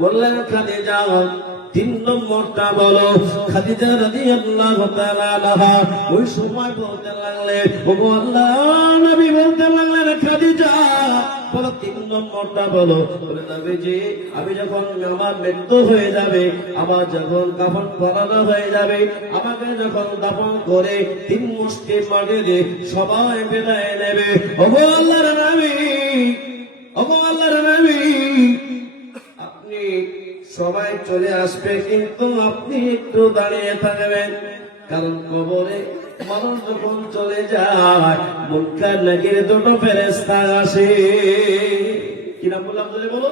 বললেন খাদিজা 3 নম্বরটা বলো। খাদিজা রাদিয়াল্লাহু তাআলা আনহা ওই সময় বলতে লাগলেন, ওগো আল্লাহর নবী বলতে লাগলেন, খাদিজা বলো 3 নম্বরটা বলো। বলে নবীজি আমি যখন আমার মৃত্যু হয়ে যাবে, আমার যখন কাফন পরানো হয়ে যাবে, আমাকে যখন দাফন করে 3 মুষ্টি মাটি দিয়ে সবাই বিদায় নেবে, ওগো আল্লাহর নবী, ওগো আল্লাহর নবী আপনি সবাই চলে আসবে, কিন্তু আপনি একটু দাঁড়িয়ে থাকবেন, কারণ কবরে মানুষ যখন চলে যায় মুনকার নাকির দুটো ফেরেশতা আসে। কি নাম বললাম বলে বলো?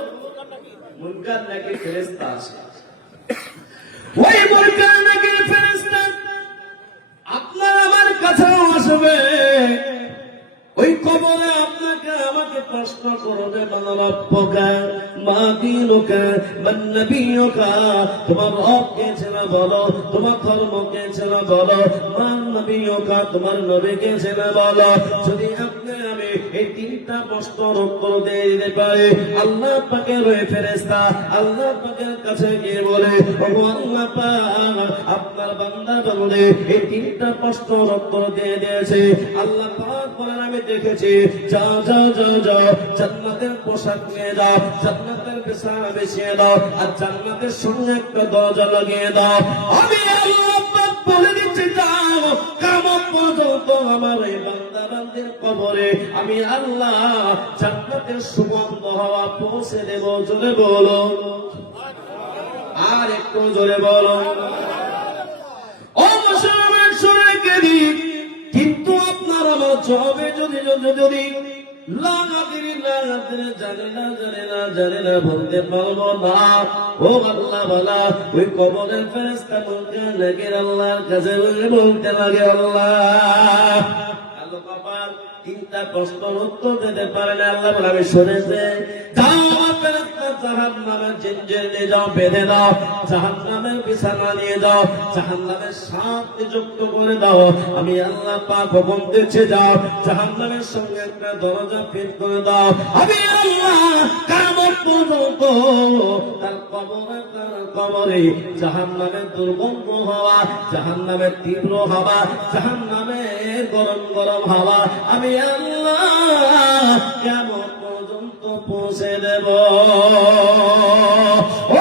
মুনকার নাকির ফেরেশতা আসে। ওই মুনকার নাকির ফেরেশতা আপনার আমার কাছেও আসবে, ওই কবরে আপনাকে আমাকে প্রশ্ন করবে, মান রাব্বুকা মা দীনুকা মান নবিয়ুকা, তোমার রব কে ছিল বলো, তোমার ধর্ম কে ছিল বলো, মান নবিয়ুকা তোমার নবী কে ছিল বলো। যদি আপনি আমি এই 3টা প্রশ্নের উত্তর দিয়ে দিতে পারি, আল্লাহ পাকের ওই ফেরেশতা আল্লাহ পাকের কাছে গিয়ে বলে, ওগো আল্লাহ পাক আপনার বান্দা বলে এই 3টা প্রশ্নের উত্তর দিয়ে দিয়েছে। আল্লাহ পাক বলেন আমি দেখেছি, যাও যাও যাও যাও জান্নাতের পোশাক নিয়ে দাও, জান্নাতের বিছানা বিছিয়ে দাও, আর জান্নাতের সঙ্গে একটা দরজা লাগিয়ে দাও। আমি আল্লাহ পাক বলে দিচ্ছি, যাও কিয়ামত পর্যন্ত আমার এই বান্দা বান্দির কবরে আমি আল্লাহ জান্নাতের সুগন্ধ হাওয়া পৌঁছে দেব। জোরে বলো, আর একটু জোরে বলো। ও মুসলমান শুনে গেলি, কিন্তু আপনার আমার জবে যদি যদি যদি জানি না বলতে পারবো না। ও আল্লাহ বালা ওই কবরের ফেরেশতা মুনকার নাকির আল্লাহর কাছে বলতে লাগে, আল্লাহ আল্লাহ বাবা 3টা প্রশ্নের উত্তর দিতে পারে না। আল্লাহ বলে আমি শুনেছি, যাও আমার ফেরেশতা জাহান্নামের জিঞ্জির নিয়ে যাও, বেঁধে দাও, জাহান্নামের বিছানা নিয়ে যাও, জাহান্নামের সাথে নিযুক্ত করে দাও। আমি আল্লাহ পাক হুকুম দিচ্ছি, যাও জাহান্নামের সঙ্গে একটা দরজা ফিট করে দাও। আমি আল্লাহ কিয়ামত পর্যন্ত তার কবরে জাহান্নামের দুর্গন্ধ হাওয়া, জাহান্নামের তীব্র হাওয়া, জাহান্নামের গরম গরম হাওয়া আমি আল্লাহ কিয়ামত পর্যন্ত পৌঁছে দেব। ও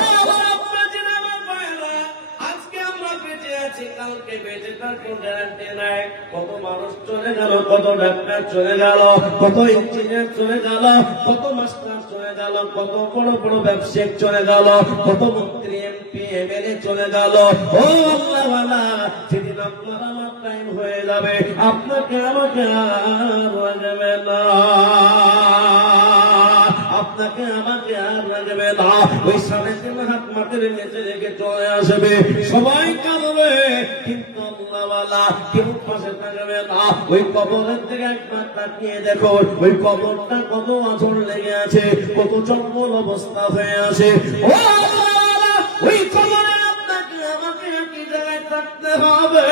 আজকে আমরা বেঁচে আছি, কালকে বেঁচে থাকবো গ্যারান্টি নাই। কত মানুষ চলে গেল, কত ডাক্তার চলে গেল, কত ইঞ্জিনিয়ার চলে গেল, কত মাস্টার চলে গেল, কত বড় বড় ব্যবসায়িক চলে গেল, কত মন্ত্রী এমপি এমএলএ চলে গেল। ও আল্লাহওয়ালা, সেদিন আপনার আমার টাইম হয়ে যাবে, আপনাকে আমাকে আর লাগবে না, আপনাকে আমাকে আর লাগবে না। ওই সামনে হাত মাটির নিচে রেখে চলে আসবে, সবাই কাঁদবে, কিন্তু আল্লাহওয়ালা কেউ পাশে থাকবে না। ওই কবরের দিকে একবার তাকিয়ে দেখো, ওই কবরটা কত আঁচড় লেগে আছে, কত জঙ্গল অবস্থা হয়ে আছে। ও আল্লাহওয়ালা, ওই কবরে আপনাকে আমাকে কি জায়গায় থাকতে হবে?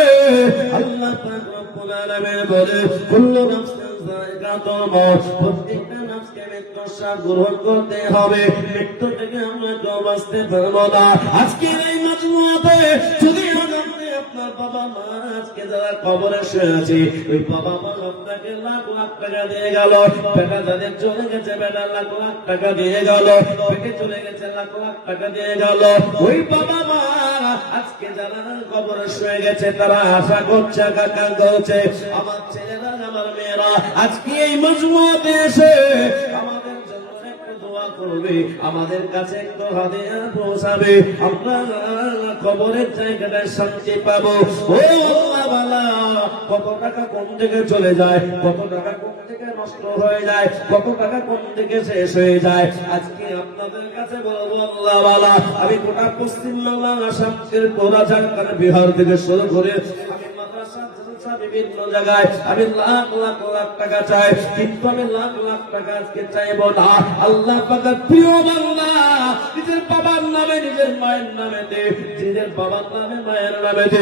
আল্লাহ পাক রব্বুল আলামিন বলে, কুল্লু নাফসিন যায়িকাতুল মাউত, প্রত্যেকটা নাফসকে মৃত্যুর স্বাদ গ্রহণ করতে হবে, মৃত্যু থেকে আমরা কেউ বাঁচতে পারবো না। আজকের এই মাজমুআতে যদি আপনার বাবা মা আজকে যারা কবরে শুয়ে আছে, ওই বাবা মা আপনাকে লাখ লাখ টাকা দিয়ে গেল, টাকা যাদের চলে গেছে বেটা লাখ লাখ টাকা দিয়ে গেল, পেটে চলে গেছে লাখ লাখ টাকা দিয়ে গেল। ওই বাবা মা আজকে যারা কবরে শুয়ে গেছে, তারা আশা করছে, আকাঙ্ক্ষা করছে, আমার ছেলেরা আমার মেয়েরা আজকে এই মাজমুআতে এসে আমাদের জন্য একটু দোয়া করবে, আমাদের কাছে একটু হাদিয়া পৌঁছাবে, আমরা কবরের জায়গাটায় শান্তি পাবো। ও আল্লাহওয়ালা, কত টাকা কোন থেকে চলে যায়, কত টাকা কোন থেকে নষ্ট হয়ে যায়, কত টাকা কোন থেকে শেষ হয়ে যায়। আজকে আপনাদের কাছে বলবো আল্লাহওয়ালা, আমি গোটা পশ্চিমবাংলা, আসাম, ত্রিপুরা, ঝাড়খণ্ড, বিহার থেকে শুরু করে আমি মাদ্রাসা বিভিন্ন জায়গায় আমি লাখ লাখ লাখ টাকা চাই, কিন্তু আমি লাখ লাখ টাকা আজকে চাইবো না। আল্লাহ পাকের প্রিয় বান্দা নিজের বাবার নামে নিজের নিজের মায়ের নামেতে, নিজের বাবার নামে মায়ের নামেতে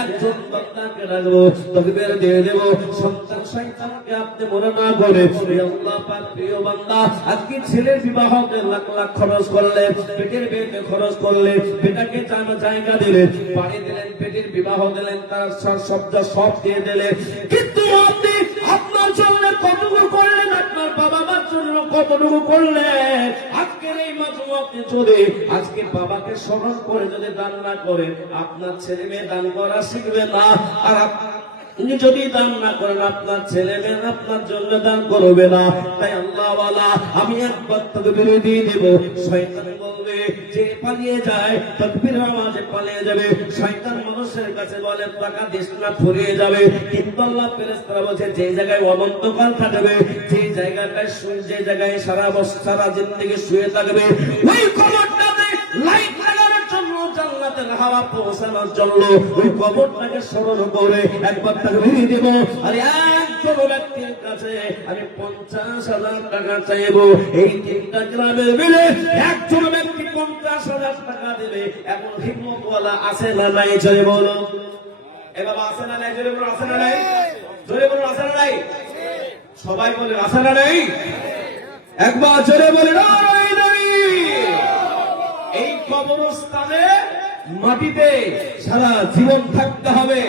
একজন বান্দাকে রাখবো, তাকবীর দিয়ে দেব। সন্তান শয়তানকে আপনি মনে না করে আল্লাহ পাক প্রিয় বান্দা, আজকে ছেলের বিবাহতে লাখ লাখ খরচ করলেন, পেটের বিয়েতে খরচ করলেন, পেটাকে জায়গা দিলেন, বাড়ি দিলেন, পেটের বিবাহ দিলেন, তার সজ্জা সব দিয়ে দিলেন, কিন্তু আপনি আপনার জন্য কতটুকু করলেন, আপনার বাবা মার জন্য কতটুকু করলেন? আজকের এই মাধ্যমে আপনি যদি আজকে বাবাকে স্মরণ করে যদি দান না করেন, আপনার ছেলে মেয়ে দান করা শিখবে না। আর আপনি যদি দান না করেন, আপনার ছেলে মেয়ে আপনার জন্য দান করবে না। তাই আল্লাহ ওয়ালা আমি একবার তাকবীর দিয়ে দেব। শয়তান বলবে যে পালিয়ে যায়, তাকবীর আওয়াজে পালিয়ে যাবে। শয়তান মানুষের কাছে বলে টাকা দিস না, ফুরিয়ে যাবে। কিন্তু আল্লাহ ফেরেশতারা বলছে যে জায়গায় অনন্তকাল থাকবে, যে জায়গাটায় যে জায়গায় সারা বছর সারা জিন্দেগি শুয়ে থাকবে, ওই কবরটাতে লাইট লাগানোর জন্য, জান্নাতের হাওয়া পৌঁছানোর জন্য ওই কবরটাকে স্মরণ করে একবার তাকবীর দেব। আর একজন ব্যক্তির কাছে আমি 50,000 টাকা চাইব। এই তিনটা গ্রামের মিলে একজন ব্যক্তি 50,000 টাকা দেবে, এমন হিম্মতওয়ালা আছে না নাই? জোরে বলো। এ বাবা আছে না নাই? জোরে বলো আছে না নাই? জোরে বলো আছে না নাই? সবাই বলে আছে না নাই? একবার জোরে বলে নারায়ে তাকবীর। এই কবরস্থানে মাটিতে সারা জীবন থাকতে হবে।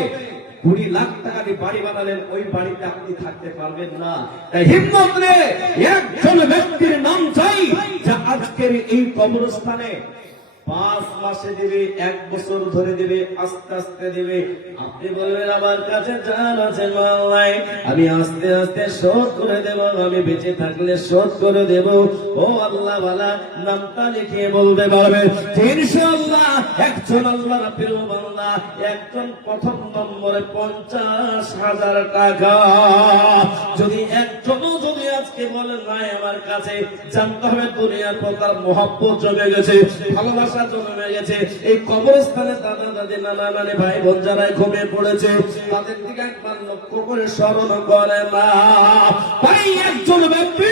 20 লাখ টাকা দিয়ে বাড়ি বানালেন, ওই বাড়িতে আপনি থাকতে পারবেন না। তাই হিম্মত নিয়ে একজন ব্যক্তির নাম চাই যা আজকের এই কবরস্থানে 5 মাসে দেবে, 1 বছর ধরে দেবে, আস্তে আস্তে দেবে। আপনি বলবেন আমার কাছে জান আছে, মাল নাই, আমি আস্তে আস্তে শোধ করে দেব, আমি বেঁচে থাকলে শোধ করে দেব। ও আল্লাহ ওয়ালা নামটা লিখিয়ে বলতে পারবেন ইনশাআল্লাহ একজন আল্লাহর প্রিয় বান্দা, একজন প্রথম নম্বরে 50,000 টাকা। যদি একজন যদি আজকে বলেন নাই আমার কাছে, জানতে হবে দুনিয়ার প্রকার মহব্বত জমে গেছে, ভালোবাসা জমে গেছে। এই কবরস্থানে দাদা দাদি নানা নানি ভাই বোন যারা ঘুমিয়ে পড়েছে, তাদের দিকে একবার লক্ষ্য করে স্মরণ করে না। ভাই একজন ব্যক্তি